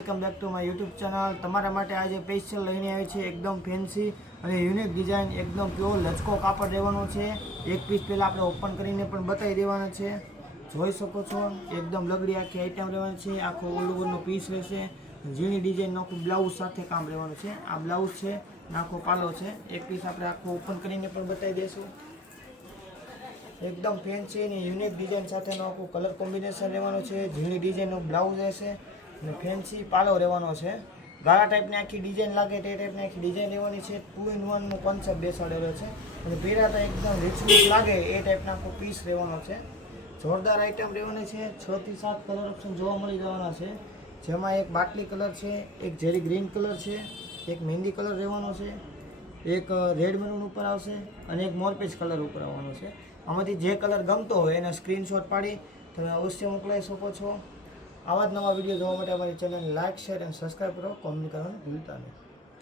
Welcome back to my YouTube channel. તમારા માટે આજે સ્પેશિયલ લઈને આવી છે એકદમ ફેન્સી અને યુનિક ડિઝાઇન, એકદમ પ્યોર લચકો કાપડ રહેવાનો છે। એક પીસ પહેલાં આપણે ઓપન કરીને પણ બતાવી દેવાના છે। જોઈ શકો છો એકદમ લગડી આખી આઈટમ રહેવાની છે। આખો ઓલ ઓવરનો પીસ રહેશે। ઝીણી ડિઝાઇનનો આખું બ્લાઉઝ સાથે કામ રહેવાનું છે। આ બ્લાઉઝ છે, આખો પાલો છે। એક પીસ આપણે આખો ઓપન કરીને પણ બતાવી દઈશું। એકદમ ફેન્સી અને યુનિક ડિઝાઇન સાથેનો આખું કલર કોમ્બિનેશન રહેવાનો છે। ઝીણી ડિઝાઇનનો બ્લાઉઝ રહેશે અને ફેન્સી પાલો રહેવાનો છે। ગાળા ટાઈપની આખી ડિઝાઇન લાગે તે ટાઈપની આખી ડિઝાઇન રહેવાની છે। 2 in 1 નો કોન્સેપ્ટ બેસાડેલો છે અને પહેરાતા એકદમ રિચ લુક લાગે એ ટાઈપના આખો પીસ રહેવાનો છે। જોરદાર આઈટમ રહેવાની છે। 6 થી 7 કલર ઓપ્શન જોવા મળી જવાના છે, જેમાં એક બાટલી કલર છે, એક જેરી ગ્રીન કલર છે, એક મહેંદી કલર રહેવાનો છે, એક રેડ મરૂન ઉપર આવશે અને એક મોરપીચ કલર ઉપર આવવાનો છે। આમાંથી જે કલર ગમતો હોય એના સ્ક્રીનશોટ પાડી તમે અવશ્ય મોકલાવી શકો છો। આવા જ નવા વિડીયો જોવા માટે અમારી ચેનલને લાઇક, શેર અને સબસ્ક્રાઈબ કરો, કોમેન્ટ કરવાનું ભૂલતા નહીં।